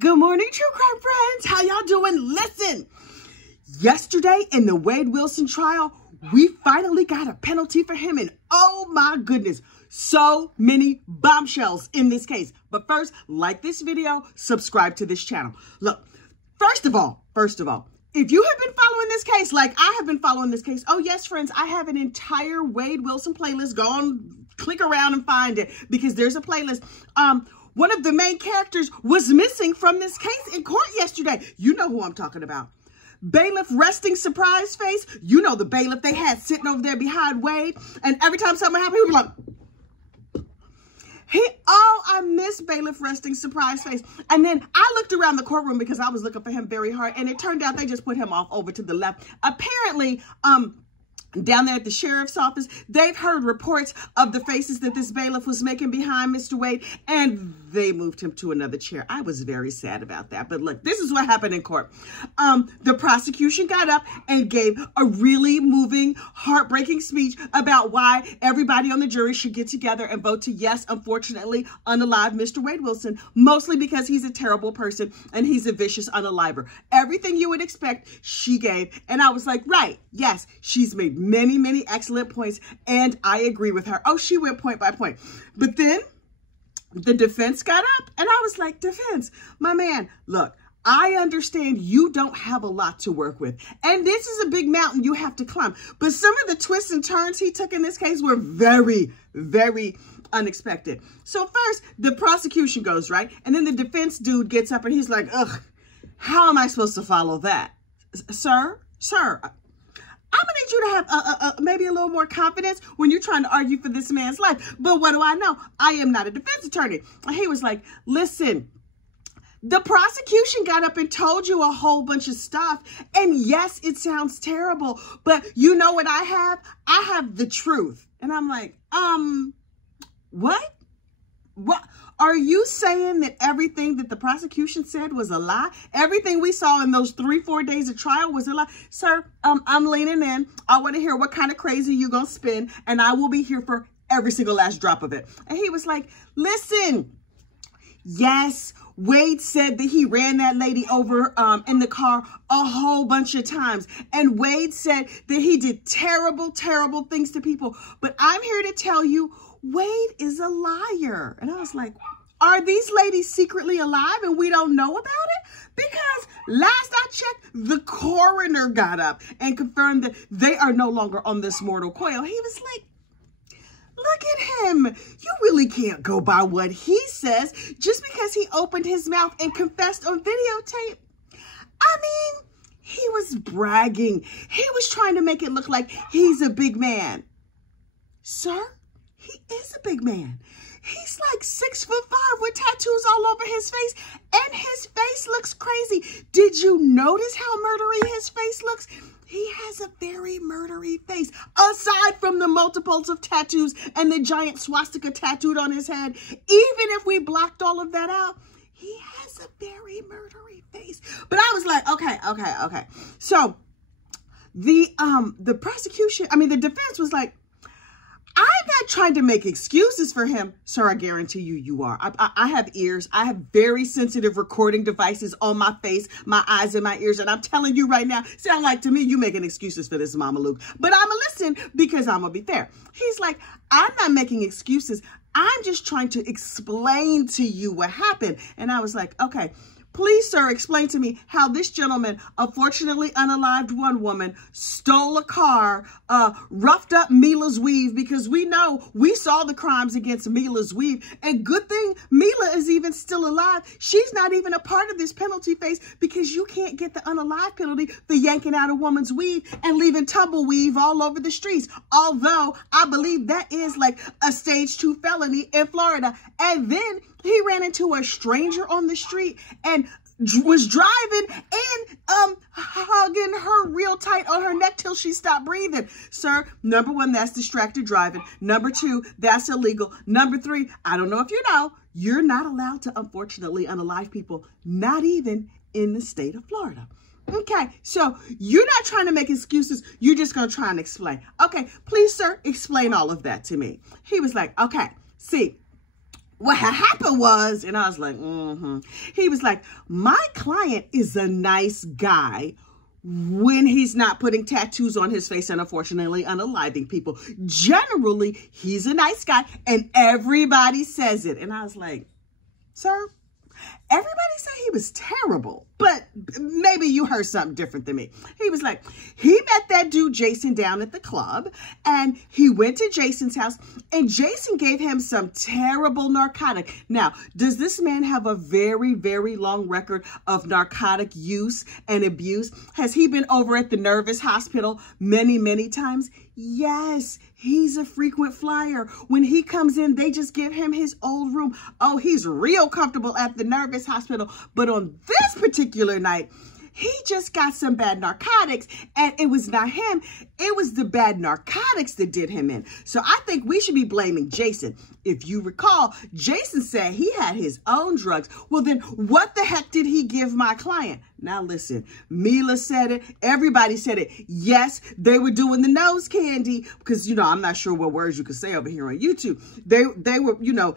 Good morning, true crime friends. How y'all doing? Listen, yesterday in the Wade Wilson trial, we finally got a penalty for him. And oh my goodness, so many bombshells in this case. But first, like this video, subscribe to this channel. Look, first of all, if you have been following this case like I have been following this case, oh yes, friends, I have an entire Wade Wilson playlist. Go on, click around and find it because there's a playlist. One of the main characters was missing from this case in court yesterday. You know who I'm talking about. Bailiff resting surprise face. You know the bailiff they had sitting over there behind Wade. And every time something happened, he would be like, I miss bailiff resting surprise face. And then I looked around the courtroom because I was looking for him very hard. And it turned out they just put him off over to the left. Apparently, down there at the sheriff's office, they've heard reports of the faces that this bailiff was making behind Mr. Wade, and they moved him to another chair. I was very sad about that. But look, this is what happened in court. The prosecution got up and gave a really moving, heartbreaking speech about why everybody on the jury should get together and vote to yes, unfortunately, unalive Mr. Wade Wilson, mostly because he's a terrible person and he's a vicious unaliver. Everything you would expect, she gave. And I was like, right, yes, she's made many excellent points, and I agree with her. Oh, she went point by point. But then the defense got up, and I was like, defense, my man, look, I understand you don't have a lot to work with, and this is a big mountain you have to climb. But some of the twists and turns he took in this case were very unexpected. So first, the prosecution goes, right? And then the defense dude gets up, and he's like, ugh, how am I supposed to follow that? Sir, I'm gonna need you to have maybe a little more confidence when you're trying to argue for this man's life. But what do I know? I am not a defense attorney. He was like, listen, the prosecution got up and told you a whole bunch of stuff. And yes, it sounds terrible, but you know what I have? I have the truth. And I'm like, what? What? Are you saying that everything that the prosecution said was a lie? Everything we saw in those 3-4 days of trial was a lie? Sir, I'm leaning in. I want to hear what kind of crazy you gonna spin, and I will be here for every single last drop of it. And he was like, listen, yes, Wade said that he ran that lady over in the car a whole bunch of times. And Wade said that he did terrible things to people. But I'm here to tell you, Wade is a liar. And I was like, are these ladies secretly alive and we don't know about it? Because last I checked, the coroner got up and confirmed that they are no longer on this mortal coil. He was like, look at him. You really can't go by what he says just because he opened his mouth and confessed on videotape. I mean, he was bragging. He was trying to make it look like he's a big man. Sir? He is a big man. He's like 6'5" with tattoos all over his face, and his face looks crazy. Did you notice how murdery his face looks? He has a very murdery face. Aside from the multiples of tattoos and the giant swastika tattooed on his head, even if we blocked all of that out, he has a very murdery face. But I was like, okay. So the prosecution, the defense was like, I'm not trying to make excuses for him. Sir, I guarantee you are. I have ears. I have very sensitive recording devices on my face, my eyes, and my ears. And I'm telling you right now, sound like to me you making excuses for this, Mama Luke. But I'm going to listen because I'm going to be fair. He's like, I'm not making excuses. I'm just trying to explain to you what happened. And I was like, okay. Please, sir, explain to me how this gentleman, unfortunately unalived one woman, stole a car, roughed up Mila's weave, because we saw the crimes against Mila's weave. And good thing Mila is even still alive. She's not even a part of this penalty phase because you can't get the unalive penalty for yanking out a woman's weave and leaving tumbleweave all over the streets. Although I believe that is like a stage 2 felony in Florida. And then he ran into a stranger on the street and was driving and hugging her real tight on her neck till she stopped breathing. Sir, number 1, that's distracted driving. Number 2, that's illegal. Number 3, I don't know if you know, you're not allowed to unfortunately unalive people, not even in the state of Florida. Okay, so you're not trying to make excuses. You're just going to try and explain. Okay, please, sir, explain all of that to me. He was like, okay, see, what happened was, and I was like, He was like, my client is a nice guy when he's not putting tattoos on his face and unfortunately unaliving people. Generally, he's a nice guy and everybody says it. And I was like, sir, everybody said he was terrible, but maybe you heard something different than me. He was like, he met that dude Jason down at the club and he went to Jason's house and Jason gave him some terrible narcotic. Now, does this man have a very, very long record of narcotic use and abuse? Has he been over at the Nervous Hospital many, many times? Yes, he's a frequent flyer. When he comes in, they just give him his old room. Oh, he's real comfortable at the Nervous Hospital. But on this particular night, he just got some bad narcotics, and it was not him. It was the bad narcotics that did him in. So I think we should be blaming Jason. If you recall, Jason said he had his own drugs. Well, then what the heck did he give my client? Now listen, Mila said it. Everybody said it. Yes, they were doing the nose candy because, you know, I'm not sure what words you could say over here on YouTube. They were, you know,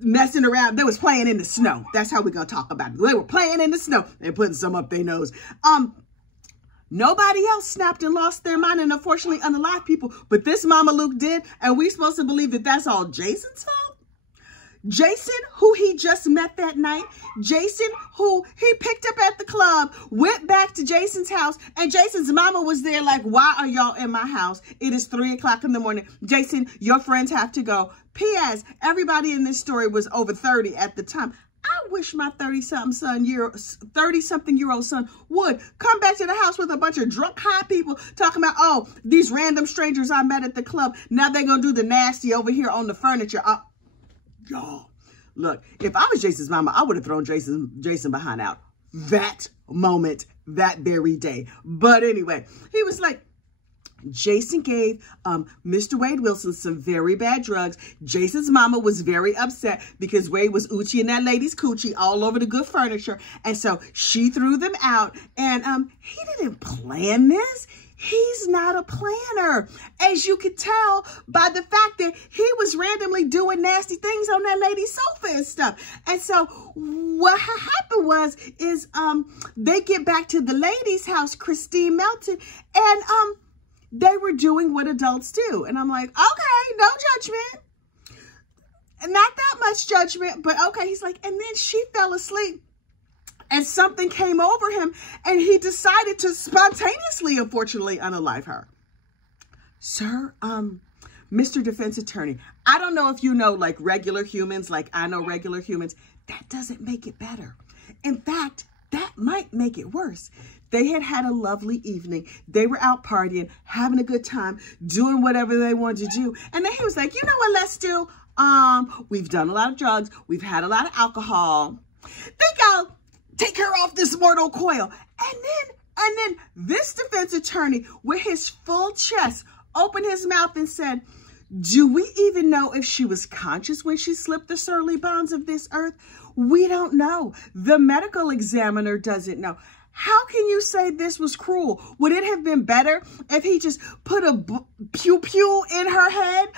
messing around. They was playing in the snow. That's how we're going to talk about it. They were playing in the snow and putting some up their nose. Nobody else snapped and lost their mind and unfortunately unalive people, but this Mama Luke did, and we supposed to believe that that's all Jason's fault? Jason, who he just met that night, Jason, who he picked up at the club, went back to Jason's house, and Jason's mama was there like, why are y'all in my house? It is 3 o'clock in the morning. Jason, your friends have to go. P.S. Everybody in this story was over 30 at the time. I wish my 30-something-year-old son would come back to the house with a bunch of drunk, high people talking about, oh, these random strangers I met at the club. Now they're going to do the nasty over here on the furniture. Y'all, look, if I was Jason's mama, I would have thrown Jason behind out that moment, that very day. But anyway, he was like, Jason gave Mr. Wade Wilson some very bad drugs. Jason's mama was very upset because Wade was Uchi and that lady's coochie all over the good furniture. And so she threw them out. And he didn't plan this. He's not a planner, as you could tell by the fact that he was randomly doing nasty things on that lady's sofa and stuff. And so what happened is they get back to the lady's house, Christine Melton, and they were doing what adults do. And I'm like, okay, no judgment. Not that much judgment, but okay. He's like, and then she fell asleep and something came over him and he decided to spontaneously, unfortunately, unalive her. Sir, Mr. Defense Attorney, I don't know if you know like regular humans, like I know regular humans. That doesn't make it better. In fact, that might make it worse. They had had a lovely evening. They were out partying, having a good time, doing whatever they wanted to do. And then he was like, you know what, let's do? We've done a lot of drugs. We've had a lot of alcohol. Think I'll take her off this mortal coil. And then this defense attorney with his full chest opened his mouth and said, do we even know if she was conscious when she slipped the surly bonds of this earth? We don't know. The medical examiner doesn't know. How can you say this was cruel? Would it have been better if he just put a pew-pew in her head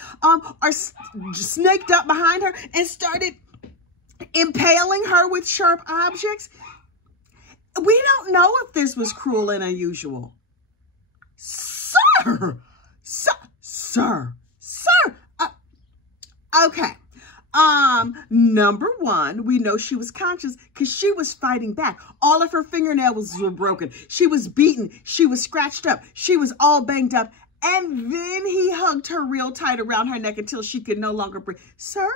or snaked up behind her and started impaling her with sharp objects? We don't know if this was cruel and unusual. Sir. Okay. Number one, we know she was conscious because she was fighting back. All of her fingernails were broken. She was beaten. She was scratched up. She was all banged up. And then he hugged her real tight around her neck until she could no longer breathe. Sir,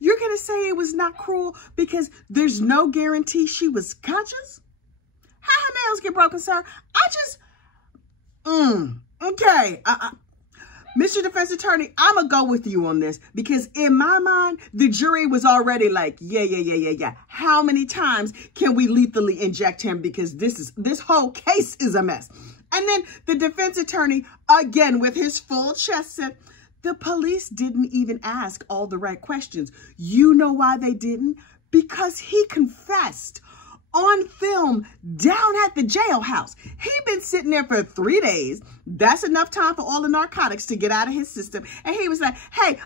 you're going to say it was not cruel because there's no guarantee she was conscious? How her nails get broken, sir? Okay. Mr. Defense Attorney, I'm going to go with you on this because in my mind, the jury was already like, yeah. How many times can we lethally inject him because this whole case is a mess? And then the defense attorney, again, with his full chest said, the police didn't even ask all the right questions. You know why they didn't? Because he confessed. on film down at the jailhouse. He'd been sitting there for 3 days. That's enough time for all the narcotics to get out of his system. And he was like, hey,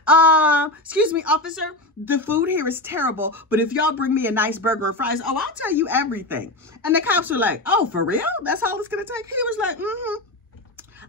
excuse me, officer, the food here is terrible, but if y'all bring me a nice burger and fries, oh, I'll tell you everything. And the cops were like, oh, for real? That's all it's going to take? He was like,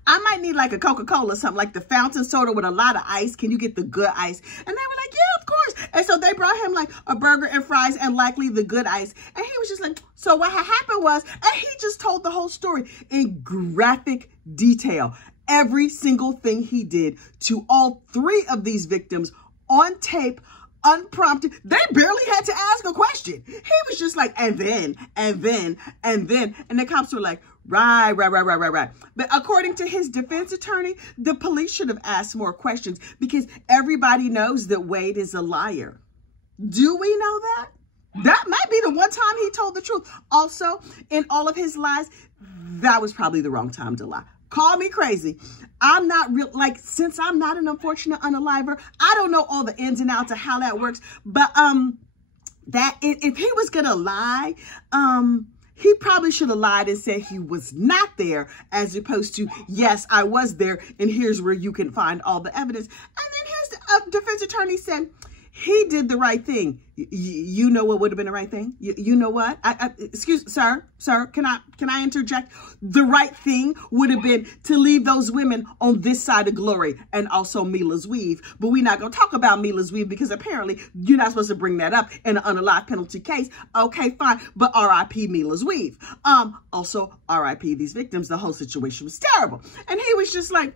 I might need like a Coca-Cola or something, like the fountain soda with a lot of ice. Can you get the good ice? And they were like, yeah, of course. And so they brought him like a burger and fries and likely the good ice. And he was just like, so what had happened was, and he just told the whole story in graphic detail. Every single thing he did to all 3 of these victims on tape, unprompted. They barely had to ask a question. He was just like, and then. And the cops were like, right. But according to his defense attorney, the police should have asked more questions because everybody knows that Wade is a liar. Do we know that? That might be the one time he told the truth. Also, in all of his lies, that was probably the wrong time to lie. Call me crazy. I'm not real, like, since I'm not an unfortunate unaliver, I don't know all the ins and outs of how that works. But that if he was gonna lie, he probably should have lied and said he was not there, as opposed to, yes, I was there, and here's where you can find all the evidence. And then his defense attorney said, he did the right thing. You know what would have been the right thing? You know what? Excuse, sir, can I interject? The right thing would have been to leave those women on this side of glory and also Mila's weave. But we're not going to talk about Mila's weave because apparently you're not supposed to bring that up in an unalive penalty case. Okay, fine. But R.I.P. Mila's weave. Also R.I.P. these victims. The whole situation was terrible. And he was just like,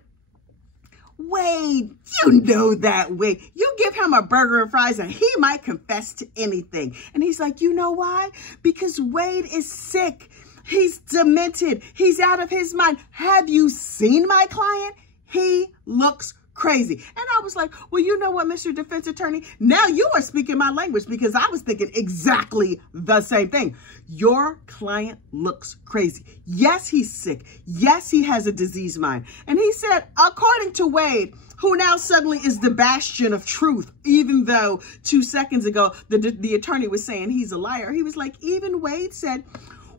Wade, you know that Wade. You give him a burger and fries and he might confess to anything. And he's like, you know why? Because Wade is sick. He's demented. He's out of his mind. Have you seen my client? He looks crazy. And I was like, well, you know what, Mr. Defense Attorney? Now you are speaking my language because I was thinking exactly the same thing. Your client looks crazy. Yes, he's sick. Yes, he has a diseased mind. And he said, according to Wade, who now suddenly is the bastion of truth, even though 2 seconds ago, the attorney was saying he's a liar. He was like, even Wade said,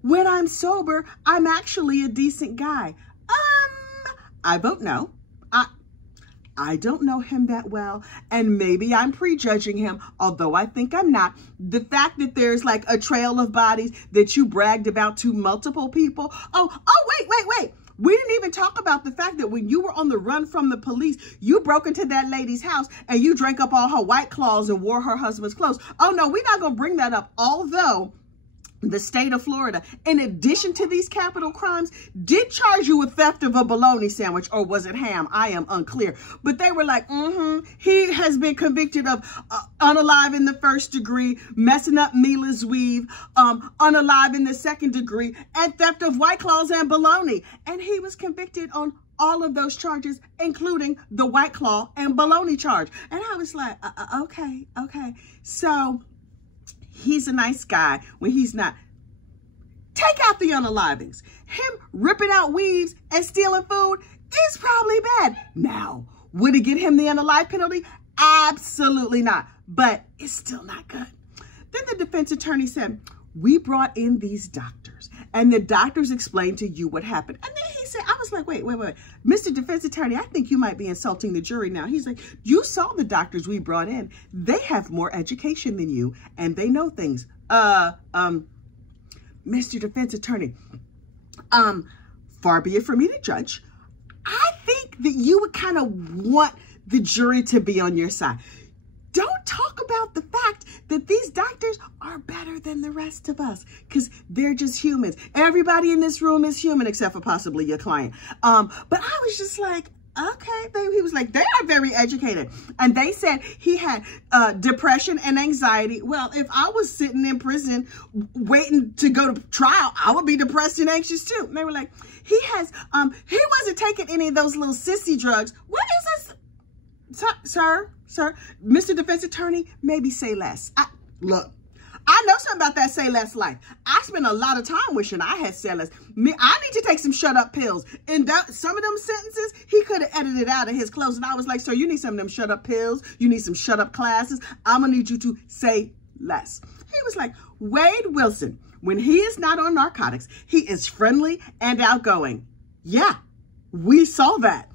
when I'm sober, I'm actually a decent guy. I vote no. I don't know him that well, and maybe I'm prejudging him, although I think I'm not. The fact that there's like a trail of bodies that you bragged about to multiple people. Wait. We didn't even talk about the fact that when you were on the run from the police, you broke into that lady's house and you drank up all her White Claws and wore her husband's clothes. Oh no, we're not going to bring that up, although the state of Florida, in addition to these capital crimes, did charge you with theft of a bologna sandwich, or was it ham? I am unclear. But they were like, he has been convicted of unalive in the 1st degree, messing up Mila's weave, unalive in the 2nd degree, and theft of White Claws and bologna. And he was convicted on all of those charges, including the White Claw and bologna charge. And I was like, okay. So he's a nice guy when he's not. Take out the unalivings. Him ripping out weaves and stealing food is probably bad. Now, would it get him the unalive penalty? Absolutely not. But it's still not good. Then the defense attorney said, we brought in these doctors and the doctors explained to you what happened. And then he said, I was like, wait. Mr. Defense Attorney, I think you might be insulting the jury now. He's like, you saw the doctors we brought in. They have more education than you and they know things. Mr. Defense Attorney, far be it for me to judge. I think that you would kind of want the jury to be on your side. Don't talk about the fact that these doctors are better than the rest of us because they're just humans. Everybody in this room is human except for possibly your client. But I was just like, okay, baby. He was like, they are very educated. And they said he had depression and anxiety. Well, if I was sitting in prison waiting to go to trial, I would be depressed and anxious too. And they were like, he wasn't taking any of those little sissy drugs. What is this? Sir, Mr. Defense Attorney, maybe say less. Look, I know something about that say less life. I spent a lot of time wishing I had said less. I need to take some shut up pills. And some of them sentences, he could have edited out of his clothes. And I was like, sir, you need some of them shut up pills. You need some shut up classes. I'm going to need you to say less. He was like, Wade Wilson, when he is not on narcotics, he is friendly and outgoing. Yeah, we saw that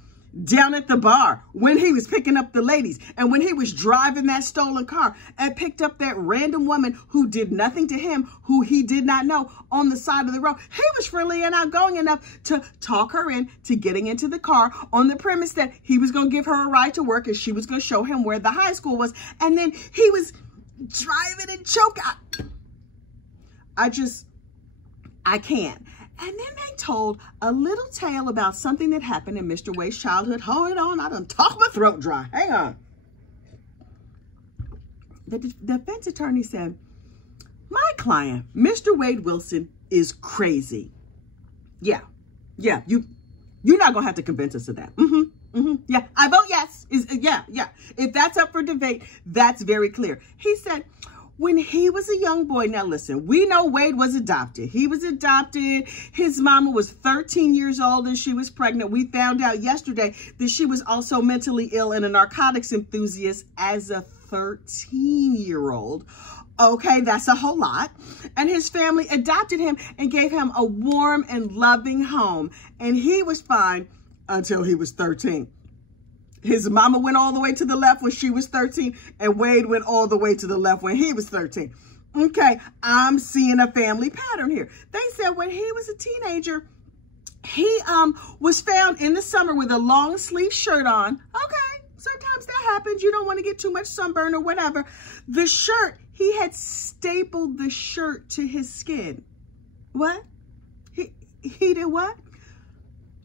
down at the bar when he was picking up the ladies and when he was driving that stolen car and picked up that random woman who did nothing to him, who he did not know, on the side of the road. He was friendly and outgoing enough to talk her in to getting into the car on the premise that he was going to give her a ride to work and she was going to show him where the high school was. And then he was driving and choke. I can't. And then they told a little tale about something that happened in Mr. Wade's childhood. Hold on, I done talked my throat dry. Hang on. The defense attorney said, my client, Mr. Wade Wilson, is crazy. Yeah, you're not going to have to convince us of that. Yeah, I vote yes. Yeah. If that's up for debate, that's very clear. He said, when he was a young boy, now listen, we know Wade was adopted. He was adopted. His mama was 13 years old and she was pregnant. We found out yesterday that she was also mentally ill and a narcotics enthusiast as a 13-year-old. Okay, that's a whole lot. And his family adopted him and gave him a warm and loving home. And he was fine until he was 13. His mama went all the way to the left when she was 13, and Wade went all the way to the left when he was 13. Okay, I'm seeing a family pattern here. They said when he was a teenager, he was found in the summer with a long sleeve shirt on. Okay, sometimes that happens. You don't want to get too much sunburn or whatever. The shirt, he had stapled the shirt to his skin. What? He did what?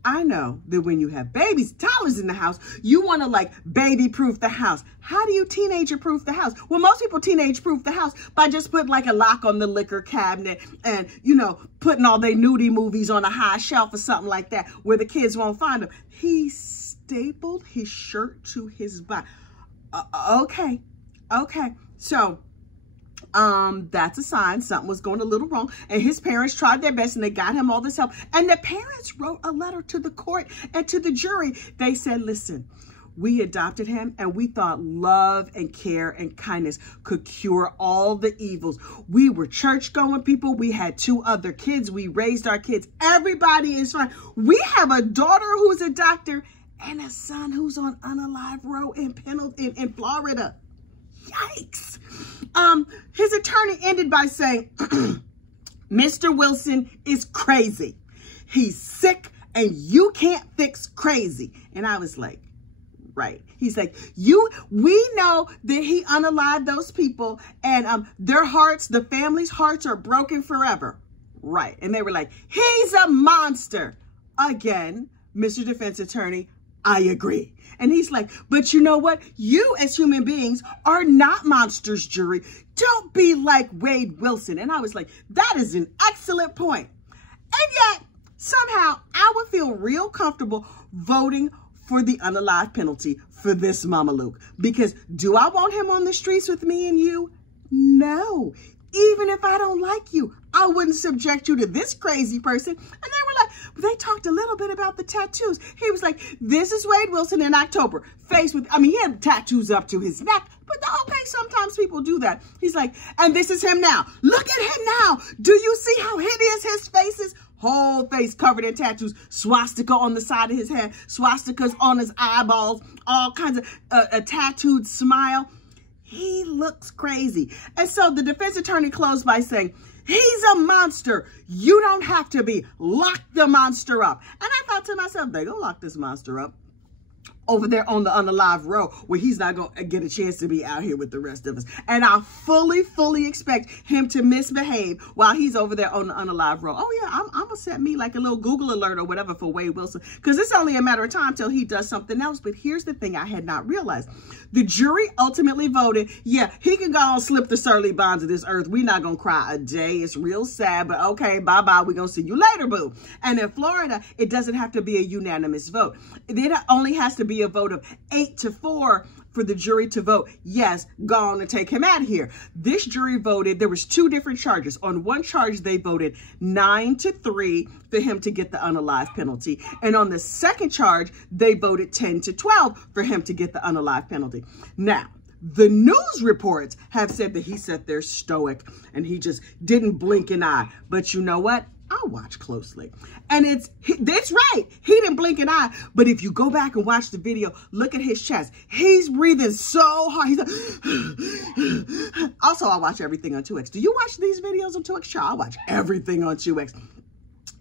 I know that when you have babies, toddlers in the house, you want to like baby-proof the house. How do you teenager-proof the house? Well, most people teenage-proof the house by just putting like a lock on the liquor cabinet and, you know, putting all their nudie movies on a high shelf or something like that where the kids won't find them. He stapled his shirt to his body. Okay. So, that's a sign something was going a little wrong. And his parents tried their best and they got him all this help. And the parents wrote a letter to the court and to the jury. They said, listen, we adopted him and we thought love and care and kindness could cure all the evils. We were church-going people. We had 2 other kids. We raised our kids. Everybody is fine. We have a daughter who's a doctor and a son who's on unalive row in Florida. Yikes. His attorney ended by saying, Mr. Wilson is crazy. He's sick and you can't fix crazy. And I was like, right. He's like, we know that he unalived those people and their hearts, the family's hearts are broken forever. Right. And they were like, he's a monster. Again, Mr. Defense Attorney, I agree. And he's like, but you know what? You as human beings are not monsters, jury. Don't be like Wade Wilson. And I was like, that is an excellent point. And yet, somehow, I would feel real comfortable voting for the unalive penalty for this Mama Luke. Because do I want him on the streets with me and you? No. Even if I don't like you, I wouldn't subject you to this crazy person. And they were like, they talked a little bit about the tattoos. He was like, this is Wade Wilson in October. Faced with, he had tattoos up to his neck. But okay, sometimes people do that. He's like, and this is him now. Look at him now. Do you see how hideous his face is? Whole face covered in tattoos. Swastika on the side of his head. Swastikas on his eyeballs. All kinds of a tattooed smile. He looks crazy. And so the defense attorney closed by saying, he's a monster. You don't have to be. Lock the monster up. And I thought to myself, they gonna lock this monster up over there on the unalive row where he's not going to get a chance to be out here with the rest of us. And I fully expect him to misbehave while he's over there on the unalive row. Oh yeah, I'm going to set me like a little Google alert or whatever for Wade Wilson, because it's only a matter of time till he does something else. But here's the thing I had not realized. The jury ultimately voted, yeah, he can go on slip the surly bonds of this earth. We're not going to cry a day. It's real sad, but okay, bye-bye. We're going to see you later, boo. And in Florida, it doesn't have to be a unanimous vote. It only has to be a vote of 8-4 for the jury to vote, yes, go on and take him out of here. This jury voted, there was 2 different charges. On one charge, they voted 9-3 for him to get the unalive penalty. And on the second charge, they voted 10-12 for him to get the unalive penalty. Now, The news reports have said that he sat there stoic and he just didn't blink an eye. But you know what? I'll watch closely. And that's right. He didn't blink an eye. But if you go back and watch the video, look at his chest. He's breathing so hard. He's like, also, I watch everything on 2X. Do you watch these videos on 2X? Sure, I watch everything on 2X.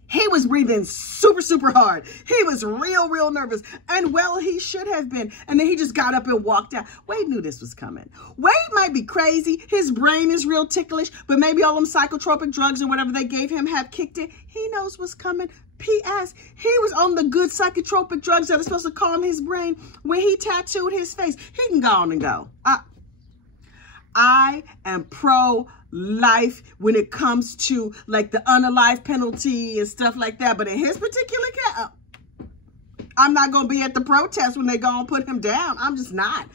He was breathing super, super hard. He was real nervous. And well, he should have been. And then he just got up and walked out. Wade knew this was coming. Wade might be crazy. His brain is real ticklish, but maybe all them psychotropic drugs or whatever they gave him have kicked in. He knows what's coming. P.S. He was on the good psychotropic drugs that are supposed to calm his brain when he tattooed his face. He can go on and go. I am pro-life when it comes to like the unalive penalty and stuff like that. But in his particular case, I'm not going to be at the protest when they go and put him down. I'm just not.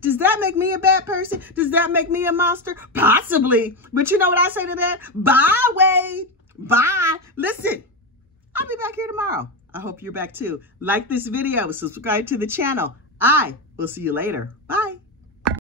Does that make me a bad person? Does that make me a monster? Possibly. But you know what I say to that? Bye, Wade. Bye. Listen, I'll be back here tomorrow. I hope you're back too. Like this video, subscribe to the channel. I will see you later. Bye.